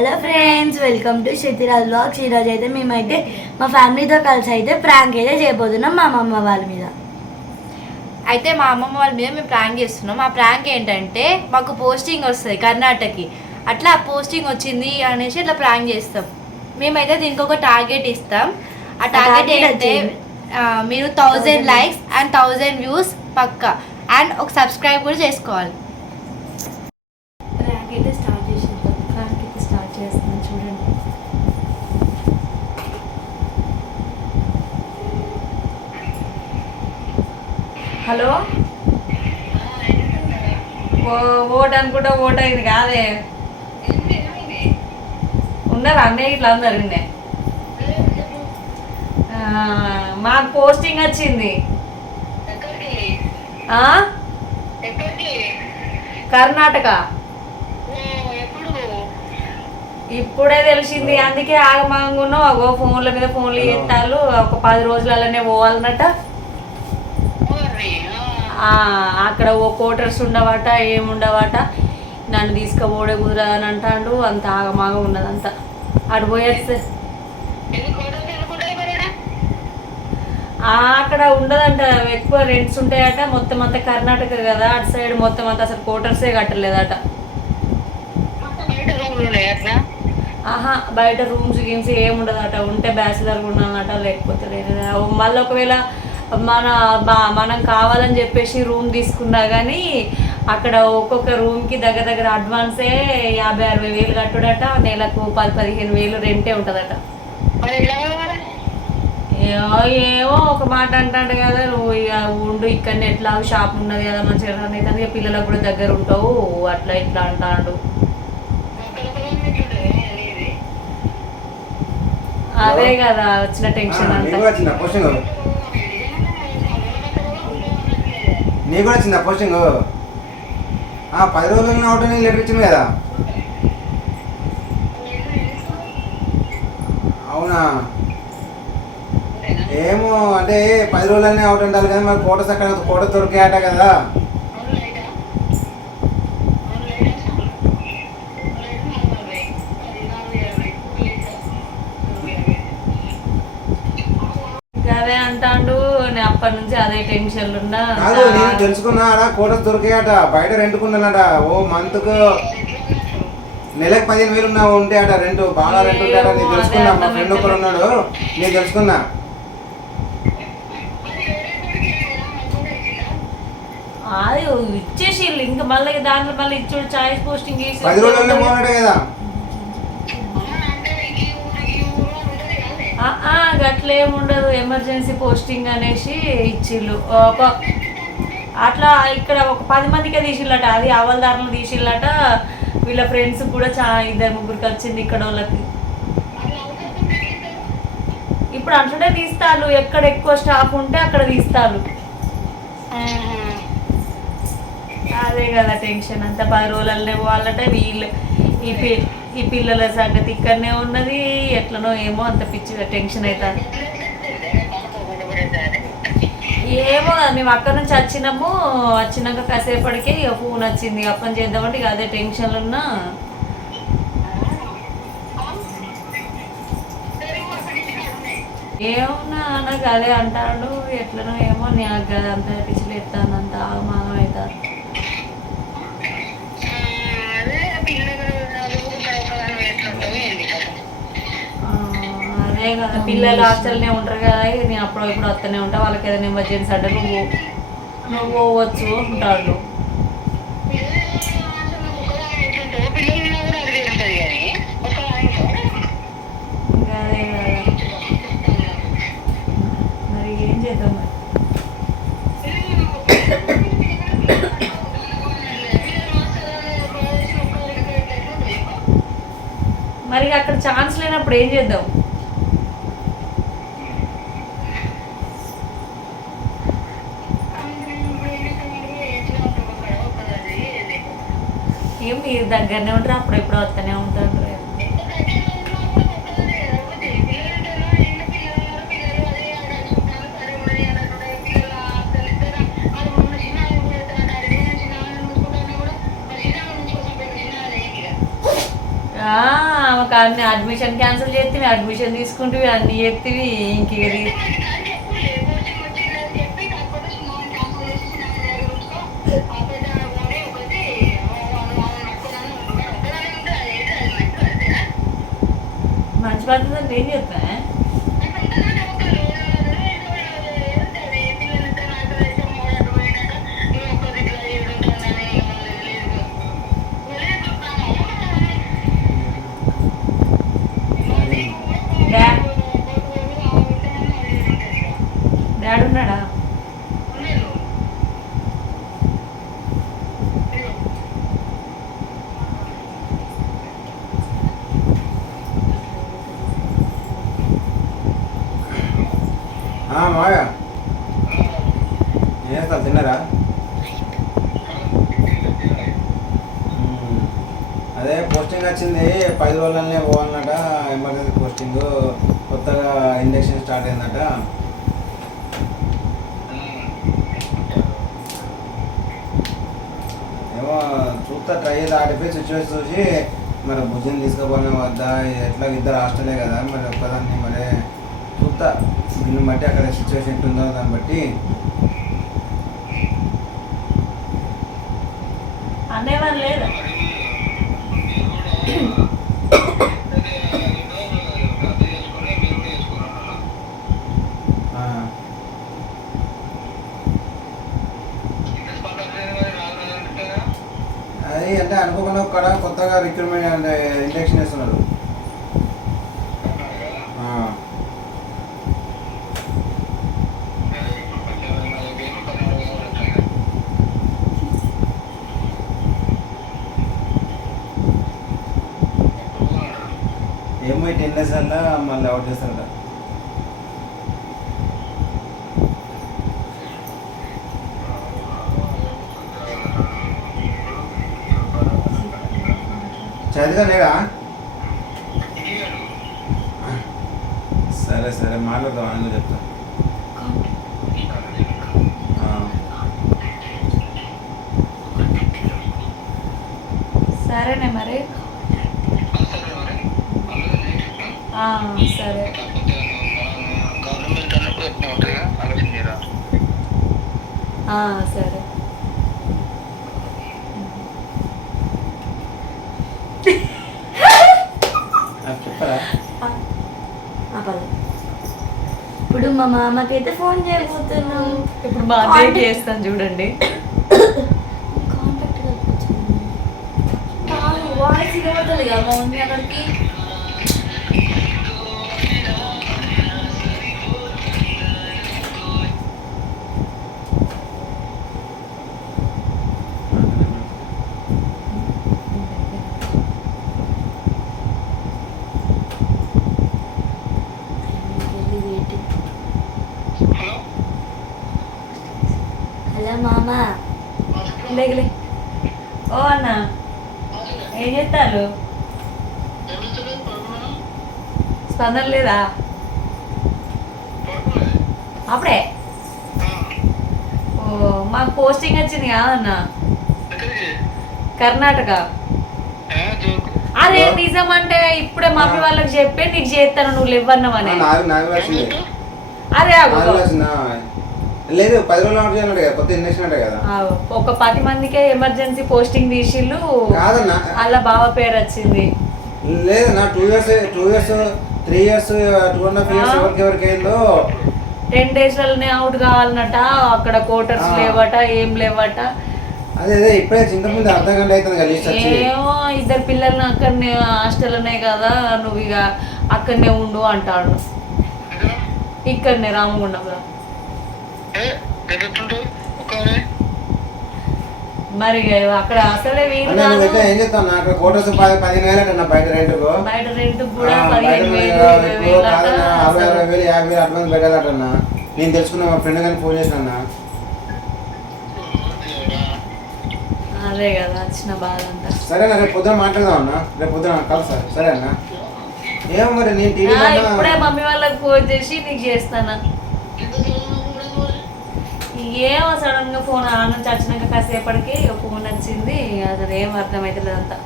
Hello friends, welcome to Shrutiraj vlogs. ఈరోజు అయితే మేమైతే మా ఫ్యామిలీతో కలిసి అయితే ప్రాంక్ అయితే చేయబోతున్నాం మా అమ్మమ్మ వాళ్ళ మీద. అయితే మా అమ్మమ్మ వాళ్ళ మీద మేము ప్రాంక్ చేస్తున్నాం. ఆ ప్రాంక్ ఏంటంటే మాకు పోస్టింగ్ వస్తుంది కర్ణాటకకి. అట్లా పోస్టింగ్ వచ్చింది అనేసి ఇట్లా ప్రాంక్ చేస్తాం. మేమైతే దీనికి ఒక టార్గెట్ ఇస్తాం. ఆ టార్గెట్ ఏంటంటే మీరు 1000 లైక్స్ అండ్ 1000 వ్యూస్ పక్కా అండ్ ఒక సబ్స్క్రైబ్ కూడా చేసుకోవాలి. ప్రాంక్ అయితే స్టార్ట్ చేసేద్దాం. ప్రాంక్ అయితే స్టార్ట్ చేస్తున్నాం, చూడండి. హలో, ఓట్ అనుకుంటా ఓట్ అయింది కాదే. ఉన్నారు అన్నయ్య ఇట్లా అందరు నిన్నే. మాకు పోస్టింగ్ వచ్చింది కర్ణాటక. ఇప్పుడే తెలిసింది, అందుకే ఆగమాగంగా అగో ఫోన్ల మీద ఫోన్లు చేస్తారు. ఒక 10 రోజులలోనే పోవాలన్నట. అక్కడ ఓ క్వార్టర్స్ ఉండవట, ఏముండవట. నన్ను తీసుకుపోడే కుదరదని అంటాడు. అంత ఆగమాగం ఉన్నదంతా. అటు పోయేస్తే అక్కడ ఉండదంట, ఎక్కువ రెంట్స్ ఉంటాయట. మొత్తం అంతా కర్ణాటక కదా, అటు సైడ్ మొత్తం అంతా అసలు క్వార్టర్సే కట్టలేదట. ఆహా, బయట రూమ్స్ గేమ్స్ ఏముండదట. ఉంటే బ్యాచిలర్ ఉండాలన్నట, లేకపోతే లేదు. మళ్ళీ ఒకవేళ మనం కావాలని చెప్పేసి రూమ్ తీసుకున్నా కానీ అక్కడ ఒక్కొక్క రూమ్కి దగ్గర దగ్గర అడ్వాన్సే 50-60 వేలు కట్టుడట. నెలకు 10-15 వేలు రెంటే ఉంటుందట. ఏమో ఒక మాట అంటాడు కదా, నువ్వు ఇక ఉండు ఇక్కడనే, ఎట్లా షాప్ ఉన్నది కదా మంచిగా అయితే పిల్లలకు కూడా దగ్గర ఉంటావు, అట్లా ఇట్లా అంటాడు. అదే కదా వచ్చిన టెన్షన్ అంతా. నీకు కూడా వచ్చిందా పోస్టింగ్? 10 రోజులు అవుట్ అని లెటర్ ఇచ్చింది కదా. అవునా, ఏమో అంటే 10 రోజులనే అవుట్ ఉండాలి కదా. మరి కోట అక్కడ కోట దొరికాయట కదా. అదే అంటాడు. నేను అప్పటి నుంచి అదే టెన్షన్ ఉన్నా. నేను తెలుసుకున్నా, కోట దొరికాయట. బయట రెంట్కున్నానట. ఓ మంత్కు నెలకు 15 వేలు ఉంటాయట రెంట్. బాగా రెంట్ ఉంటాయట. నేను తెలుసుకున్నా, మా ఫ్రెండ్ ఒకరు ఉన్నాడు, నేను తెలుసుకున్నా. అది ఇచ్చేసి ఇంకా మళ్ళీ దాంట్లో మళ్ళీ ఇచ్చుడు చాయిస్ పోస్టింగ్ చేసి 10 రోజులనే పోనాడు కదా. గట్లేముండదు, ఎమర్జెన్సీ పోస్టింగ్ అనేసి ఇచ్చిళ్ళు. అట్లా ఇక్కడ ఒక 10 మందికే తీసిల్లట. అది అవల్దారులు తీసిల్లట. వీళ్ళ ఫ్రెండ్స్ కూడా 2-3 వచ్చింది ఇక్కడ వాళ్ళకి. ఇప్పుడు అట్లనే తీస్తారు, ఎక్కడ ఎక్కువ స్టాఫ్ ఉంటే అక్కడ తీస్తారు. అదే కదా టెన్షన్ అంతా. 10 రోజులనే పోవాలట. వీళ్ళు ఈ పిల్లల సంగతి ఇక్కడనే ఉన్నది. ఎట్లనో ఏమో అంత పిచ్చిగా టెన్షన్ అవుతుంది. ఏమో మేము అక్కడ నుంచి వచ్చినాక కాసేపటికి ఫోన్ వచ్చింది. అప్పని చేద్దామంటే ఇక అదే టెన్షన్లు ఉన్నా. ఏమన్నా నాకు అదే అంటాడు. ఎట్లనో ఏమో నాకు అంత పిచ్చిలు ఎత్తాను, అంత ఆగమాగం అవుతాను. అదే కదా, పిల్లలు హాస్టల్నే ఉంటారు కదా. నేను అప్పుడు వస్తూనే ఉంటా. వాళ్ళకి ఏదైనా ఎమర్జెన్సీ అంటే నువ్వు పోవచ్చు ఉంటాడు. అదే కదా, మరి ఏం చేద్దాం మరి. మరి అక్కడ ఛాన్స్ లేనప్పుడు ఏం చేద్దాం? ఏం మీరు దగ్గరనే ఉంటారు, అప్పుడెప్పుడు వస్తూనే ఉంటారు. ఆమెకు అన్ని అడ్మిషన్ క్యాన్సిల్ చేస్తే అడ్మిషన్ తీసుకుంటే అన్ని చెప్తివి ఇంక మంచి పద్ధతి అంటే ఏం చెప్తా డాడీ ఉన్నాడా మాయా ఏం చేస్తారు తిన్నారా? అదే పోస్టింగ్ వచ్చింది 10 రోజులనే పోవాలన్నట, ఎమర్జెన్సీ పోస్టింగ్, కొత్తగా ఇండక్షన్ స్టార్ట్ అయిందట. ఏమో చూస్తా ట్రై చేసి ఆడిపోయి సిచ్యువేషన్ చూసి మరి భుజం తీసుకుపోయిన వద్దా, ఎట్లా ఇద్దరు హాస్టలే కదా, మరి ఒక్కదాన్ని మరి చూస్తా దీన్ని బట్టి అక్కడ సిచ్యువేషన్ ఎట్టుందో దాన్ని బట్టి. అనేవారు లేదా అది అంటే అనుకోకుండా ఇక్కడ కొత్తగా రిక్రూట్మెంట్ అంటే ఇండక్షన్ వేస్తున్నారు. ఏమో 10 days అలా మళ్ళీ అవుట్ చేస్తారట. చదిగా లేడా? సరే సరే మాట్లాడదాం, అందులో చెప్తా. సరేనే మరి సరే సరే చెప్పరా? ఇప్పుడు మా మామకి అయితే ఫోన్ చేయబోతున్నాం. ఇప్పుడు మా అన్నయ్యకి చేస్తాను చూడండి. వాయిస్ ఇవ్వబడుతుంది కదా మా మమ్మీ అక్కడికి. హలో మామ. లేగలే. ఓ అన్న ఏం చేస్తారు? స్పందన లేదా? అప్పుడే ఓ మాకు పోస్టింగ్ వచ్చింది కాదన్న, కర్ణాటక. అరే నిజం అంటే ఇప్పుడే మమ్మీ వాళ్ళకి చెప్పి నీకు చేస్తాను, నువ్వు లేవన్నావని. అరే లేదు 10 రోజులు అవుట్ చేయాలంటే కదా, కొత్త ఇండక్షన్ అంటే కదా. ఒక 10 మందికే ఎమర్జెన్సీ పోస్టింగ్ తీసిళ్ళు. కాదన్నా అలా బావ పేరు వచ్చింది. లేదన్నా 2 years 3 years 2.5 years ఎవరికి అయిందో 10 days వల్లనే అవుట్ కావాలన్నట. అక్కడ క్వార్టర్స్ లేవట, ఏం లేవట. అదే అదే ఇప్పుడే చింతమంది అర్ధగంట అవుతుంది కదా లిస్ట్ వచ్చి. ఏమో 2 పిల్లల్ని అక్కడనే హాస్టల్లోనే కదా, నువ్వు ఇక అక్కడనే ఉండు అంటాడు. ఇక్కడనే రామగుండంలో. మరి అక్కడ అసలే వీలు కాదు. ఏం చెప్తాను, అక్కడ క్వార్టర్స్ 15,000 అన్న బయట రెంట్కు. బయట రెంట్ కూడా 15,000 50,000 అడ్వాన్స్ పెట్టాలటన్నా. నేను తెలుసుకున్నా, మా ఫ్రెండ్ కానీ ఫోన్ చేసిన అన్న. అదే కదా వచ్చిన బాధ అంతా. సరేనా, రేపు పొద్దున మాట్లాడదాం అన్న, రేపు పొద్దున కలుసా. సరే అన్న. ఏమో మరి నేను టీవీ ఇప్పుడే మమ్మీ వాళ్ళకి ఫోన్ చేసి నీకు చేస్తానా. ఏమో సడన్ గా ఫోన్ ఆన చచ్చినాక కాసేపటికి ఫోన్ వచ్చింది. అసలు ఏం అర్థమైతే లేదంతా.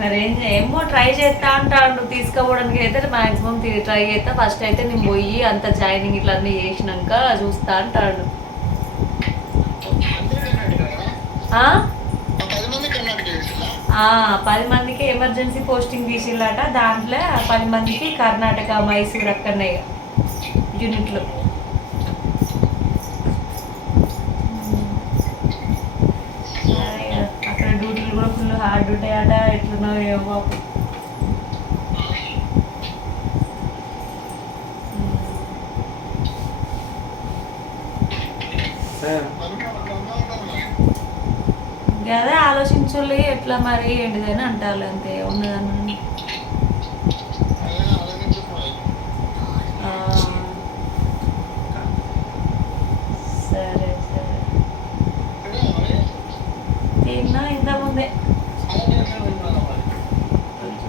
మరి ఏమో ట్రై చేస్తా అంటాడు తీసుకుపోవడానికి అయితే మాక్సిమం ట్రై చేస్తా. ఫస్ట్ అయితే నేను పోయి అంత జాయినింగ్ ఇట్లా అన్నీ చేసినాక చూస్తా అంటాడు. 10 మందికి ఎమర్జెన్సీ పోస్టింగ్ తీసిల్లట. దాంట్లో 10 మందికి కర్ణాటక, మైసూర్ అక్కడనే యూనిట్లు. అక్కడ డ్యూటీలు కూడా ఫుల్ హార్డ్ ఉంటాయట. ఎట్లున్నావు ఏమో. అదే ఆలోచించాలి ఎట్లా మరి ఏంటిదని అంటారు. అంతే ఉన్నదాన్ని. సరే సరే తిన్నా ఇంతకుముందే.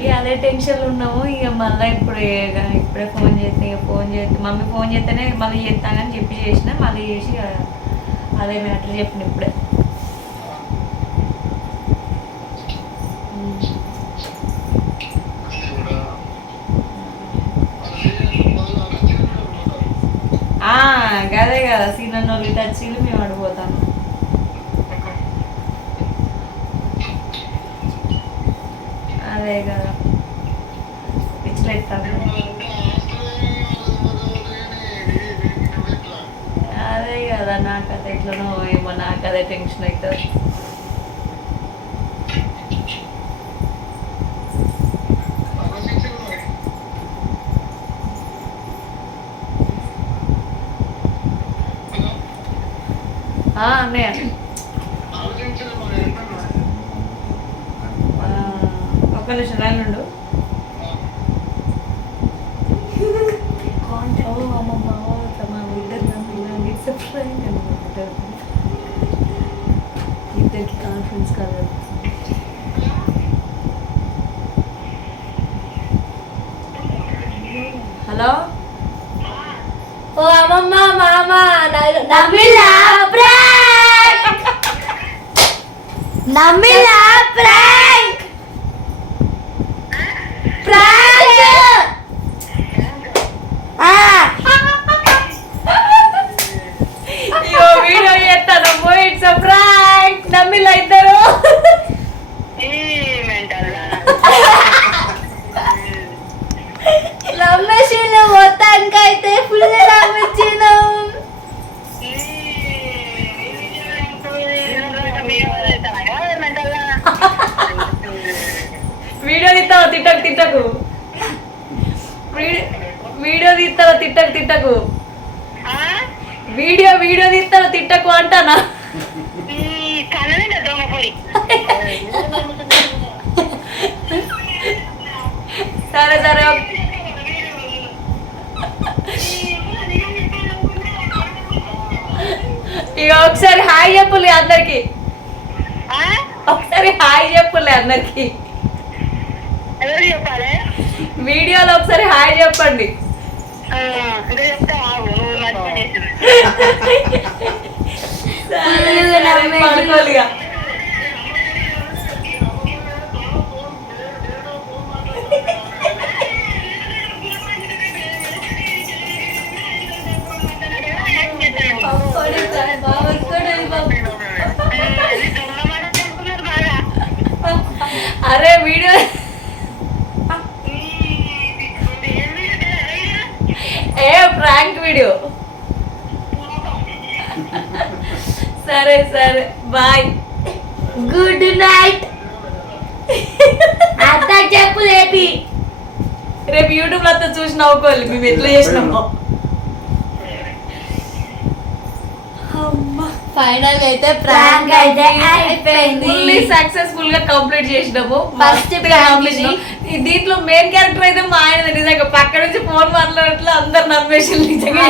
ఇక అదే టెన్షన్లు ఉన్నాము. ఇక మళ్ళీ ఇప్పుడే ఫోన్ చేస్తే మమ్మీ ఫోన్ చేస్తేనే మళ్ళీ చేస్తానని చెప్పి చేసిన. మళ్ళీ చేసి అదే మ్యాటర్ చెప్పిన ఇప్పుడే. అదే కదా సీనన్న వాళ్ళు టచ్లు మేము అడిపోతాను. అదే కదా పిచ్చిలెత్తాను. అదే కదా నాకు అది ఎట్లనో ఏమో నాకు అదే టెన్షన్ అవుతుంది. అన్నయ్య ఒక్క నిమిషం లైన్ ఉండు. ఇద్దరికి కాన్ఫరెన్స్ కాదు. హలో ఓ అమ్మమ్మ మామ నమ్మిలా ప్రాంక్ వీడియో చేస్తాను. It's prank. నమ్మిలా ఇద్దరు నమ్మేసిను. మొత్తానికైతే ఫుల్ నమ్మించినాం. వీడియో తీస్తావా తిట్టకు వీడియో తీస్తావా తిట్టకు వీడియో తీస్తావా తిట్టకు అంటానా. సరే సరే ఇక ఒకసారి హాయ్ చెప్పులే అందరికి. ఒకసారి హాయ్ చెప్పులే అందరికి. వీడియోలో ఒకసారి హాయ్ చెప్పండి. పడుకోలిగా. అరే వీడియో ప్రాంక్ వీడియో. సరే సరే బాయ్. Good night. అంత చెప్పు లేపి రేపు యూట్యూబ్ లో అంతా చూసి నవ్వుకోవాలి మేము ఎట్లా చేసినామో. ఫైనల్ అయితే ప్రాంక్ అయితే అయిపోయింది. సక్సెస్ఫుల్ గా కంప్లీట్ చేసినాము. ఫస్ట్ దీంట్లో మెయిన్ క్యారెక్టర్ అయితే మా ఆయన. నిజంగా పక్క నుంచి ఫోన్ మాట్లాడట్లు అందరు నమ్మేసి నిజంగా.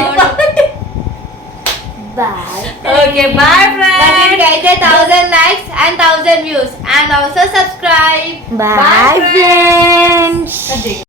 Okay bye friends. అయితే 1000 likes and 1000 views and also subscribe. Bye friends.